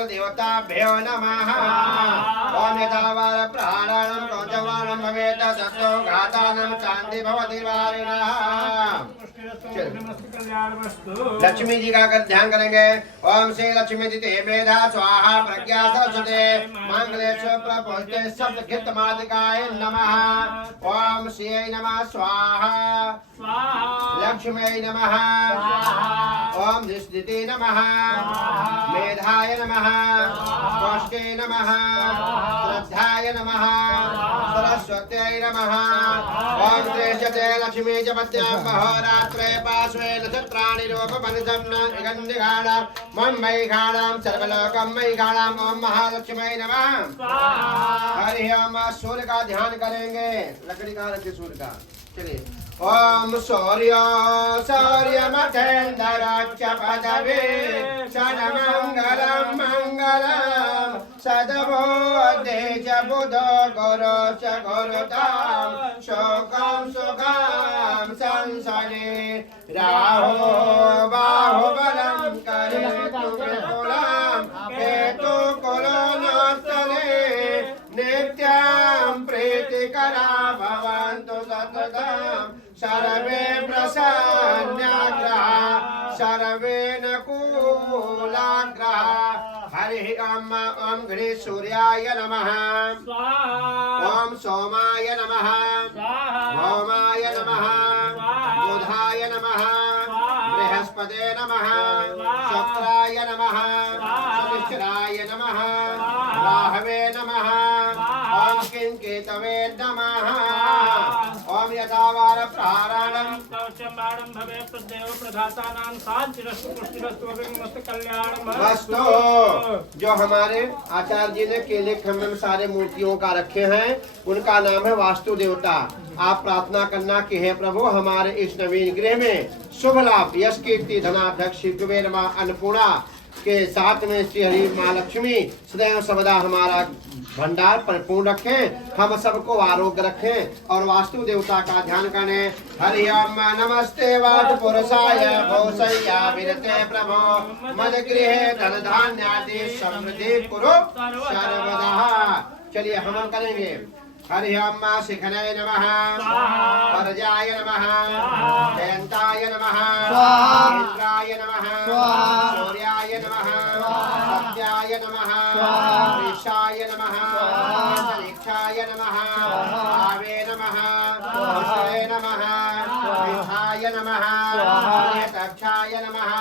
कुल देवताभ्यो नमः ओम यथावार प्राणानं कौचवानं भवेत् सत्तो घातानं शांति भवति वारिणः। लक्ष्मी जी का कर ध्यान करेंगे। ओम श्री लक्ष्मी दिते मेधा स्वाहा प्रज्ञा सरस्वते मंगलेश प्रपोष्टे शब्द घृत मादिकाय नमः। ओम श्री नमः स्वाहा लक्ष्मी नमः। ओम दृष्टिते नमः मेधाय नमः पोष्टे नमः श्रद्धाय नमः सरस्वत्यै नमः। ओम दृश्यते लक्ष्मी जपत्यां महोरात्रे पार्श्वे नक्षत्राणि रूपमनुसम्न गन्धिघाणां मम्मैघाणां सर्वलोकमैघाणां ओम महालक्ष्मी नमः। हरि ओम। सूर्य का ध्यान करेंगे। लकड़ी का रखे सूर्य का। चलिए ओम सूर्य सूर्यमथेन्द्राक्ष पदवे सन्मंगलं मंगलं सदबोधे च बुधो गुरो च गुरुतां शोकं सुखं संसने राहो बाहुबलं करेतु विपुलं हेतु कुलो नस्तने नित्यं प्रीतिकरा भवन्तु सततं सर्वे प्रसन्नाग्रहा सर्वे नकुलाग्रहा। हरि ओम। ओम गणेश सूर्याय नमः ओम सोमाय नमः भौमाय नमः बुधाय नमः बृहस्पते नमः शुक्राय नमः शनिश्चराय नमः राहवे नमः ओम किंकेतवे नमः। ओम यथावार प्राणानं कौशम्बाणं भवे तद्देव प्रधातानां शांतिरस्तु पुष्टिरस्तु अभिमस्तु कल्याणं मस्तु। जो हमारे आचार्य जी ने केले खम्भे में सारे मूर्तियों का रखे हैं उनका नाम है वास्तु देवता। आप प्रार्थना करना कि हे प्रभु हमारे इस नवीन गृह में शुभ लाभ यश कीर्ति धनाध्यक्ष कुबेर मां अन्नपूर्णा के साथ में श्री हरि मां लक्ष्मी सदैव सर्वदा हमारा भंडार परिपूर्ण रखें, हम सबको आरोग्य रखें और वास्तु देवता का ध्यान करें। हरि ओम। नमस्ते वाट पुरुषाय भोसय्या विरते प्रभो मद गृहे धन धान्यादि समृद्धि कुरु सर्वदा। चलिए हवन करेंगे। हरि ओम। शिखराय नमः परजाय नमः जयंताय नमः इंद्राय नमः सूर्याय नमः सत्याय नमः ईशाय नमः अंतरिक्षाय नमः आवे नमः विष्णवे नमः विषाय नमः तक्षाय नमः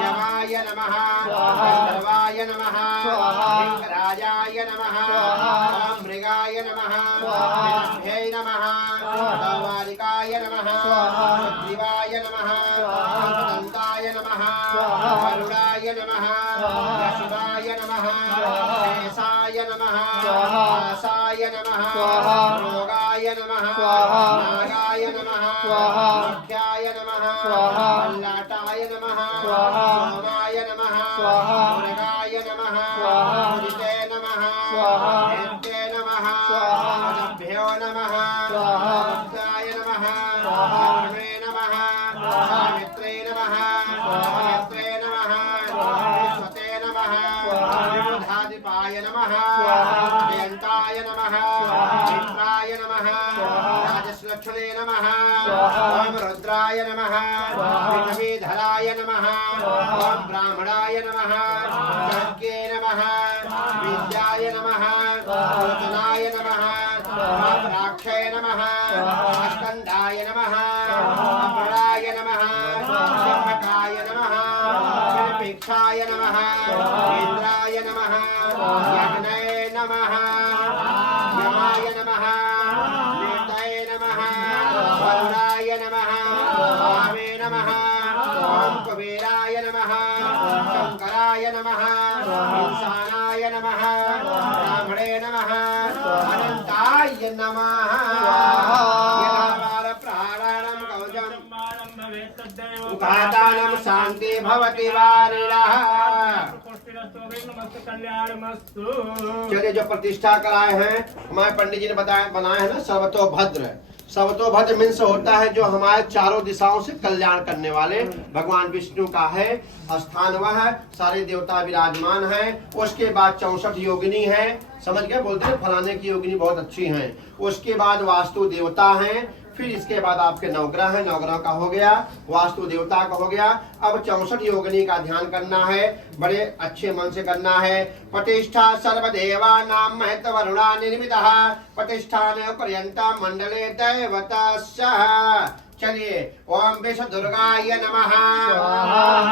यमाय नमः गंधर्वाय नमः लिंगराजाय नमः मृगाय नमः विष्णुभ्यै नमः गौवारिकाय नमः शिवाय नमः दन्ताय नमः वरुणाय नमः शिवाय नमः शेषाय नमः आसाय नमः रोगाय नमः नागाय नमः मुख्याय नमः ललाटाय नमः सोमाय नमः मृगाय नमः मुदिते नमः नित्ये नमः अदभ्यो नमः भक्ताय नमः धर्मे नमः मित्रे नमः मित्रे नमः विश्वते नमः विबुधाधिपाय नमः जयंताय नमः मित्राय नमः राजश्लक्ष्मणे नमः ओम रुद्राय नमः विधवीधराय नमः ओम ब्राह्मणाय नमः यज्ञे नमः विद्याय नमः कीर्तनाय नमः राक्षय नमः स्कंदाय नमः अपराय नमः शिवकाय नमः निर्भिक्षाय नमः इंद्राय नमः यज्ञे नमः यमाय नमः नीताय नमः वरुणाय नमः भावे नमः ओम कुबेराय नमः शंकराय नमः इंसानाय नमः ब्राह्मणे नमः अनंताय नमः। प्राणानं कवचम् उपादानं शांति भवति वारिणः। चलिए जो प्रतिष्ठा कराए हैं हमारे पंडित जी ने बताया बनाए हैं ना सर्वतो भद्र सवतोभद्र मीन्स होता है जो हमारे चारों दिशाओं से कल्याण करने वाले भगवान विष्णु का है स्थान। वह है, सारे देवता विराजमान हैं। उसके बाद 64 योगिनी है, समझ गए, बोलते हैं फलाने की योगिनी बहुत अच्छी हैं। उसके बाद वास्तु देवता हैं, फिर इसके बाद आपके नवग्रह है, नवग्रह का हो गया, वास्तु देवता का हो गया। अब 64 योगिनी का ध्यान करना है, बड़े अच्छे मन से करना है। प्रतिष्ठा सर्वदेवानां महत्व वरुणा निर्मितः प्रतिष्ठान पर्यंता मंडले दैवतस्यः। चलिए, ओम विष दुर्गाय नमः,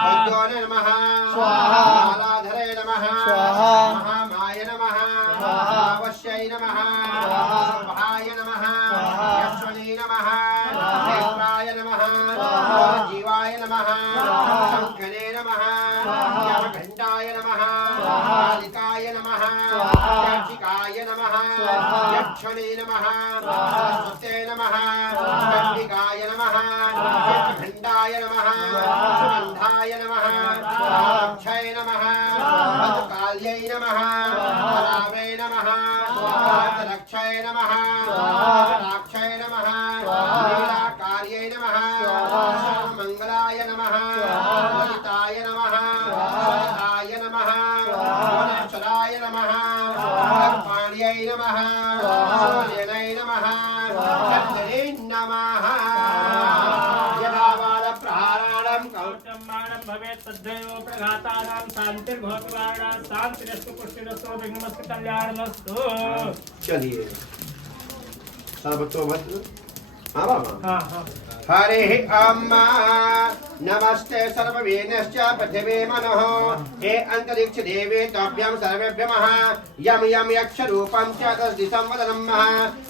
उद्योने नमः, मालाधरे नमः, महामाय नमः, अवश्यै नमः, शुभाय नमः, यश्वनी नमः, नेत्राय नमः, जीवाय नमः, शंखने नमः, यमघंटाय नमः, कालिकाय नमः, यक्षिकाय नमः, यक्षणे नमः, सरस्वते नमः, चंडिकाय नमः, यक्षखंडाय नमः, सुगंधाय नमः, अक्षय नमः, भद्रकाल्यै नमः, रावे नमः, रक्षय नमः, राक्षय नमः, नीलाकार्यै नमः, सर्वमंगलाय नमः, ललिताय नमः, सरदाय नमः, वनक्षराय नमः, पाण्यै नमः, सूर्यनै नमः, चन्द्रै नमः। कौचम्मानं भवेत् तद्धैव प्रघातानां शान्तिर्भवतु वाराणां शान्तिरस्तु पुष्टिरस्तु विघ्नमस्तु कल्याणमस्तु। चलिए, सर्वतोभद्र। हाँ बाबा। हाँ। हरे अम्मा नमस्ते सर्ववेनश्च पृथिवी मनः हे अंतरिक्ष देवे तभ्यं सर्वेभ्यः यम यम यक्ष रूपं च तद्दिशं वदनम्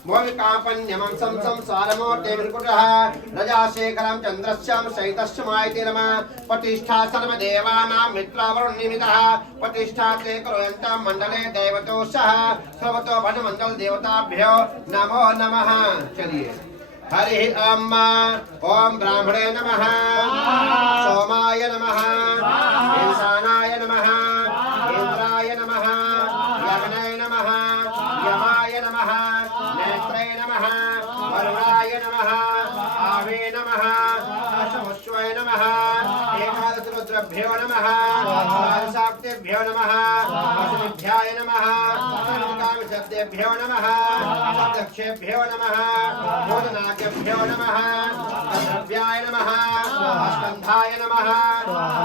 भूमिकापन्यमं संसारमूर्ते विकुटः रजाशेखरं चन्द्रस्यं सहितस्य मायते नमः। प्रतिष्ठा सर्वदेवानां मित्रावरुणनिमितः प्रतिष्ठा ते कुर्वन्तं मंडले दैवतोषः सर्वतो भजमंडल देवताभ्यो नमो नमः। चलिए, हरि अम्मा ओम ब्राह्मणे नमः, सोमाय नमः, ईशानाय नमः, इंद्राय नमः, यज्ञाय नमः, यमाय नमः, नेत्रे नमः, वरुणाय नमः, आवे नमः, अश्वश्वय नमः, एकादश रुद्रभ्यो नमः, द्वादशाक्तेभ्यो नमः, अश्विभ्याय नमः, सप्तकामिषद्भ्यो नमः, सप्तक्षेभ्यो नमः, भोजनाभ्यो नमः, द्रव्याय नमः, स्कंधाय नमः,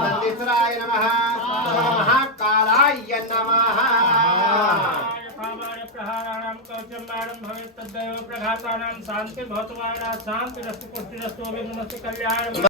नंदीश्वराय नमः, महाकालाय नमः। प्रहाराणां कौचम्मानं भवेत् तद्धैव प्रघातानां शान्तिर्भवतु वाराणां शान्तिरस्तु पुष्टिरस्तु विघ्नमस्तु कल्याणमस्तु।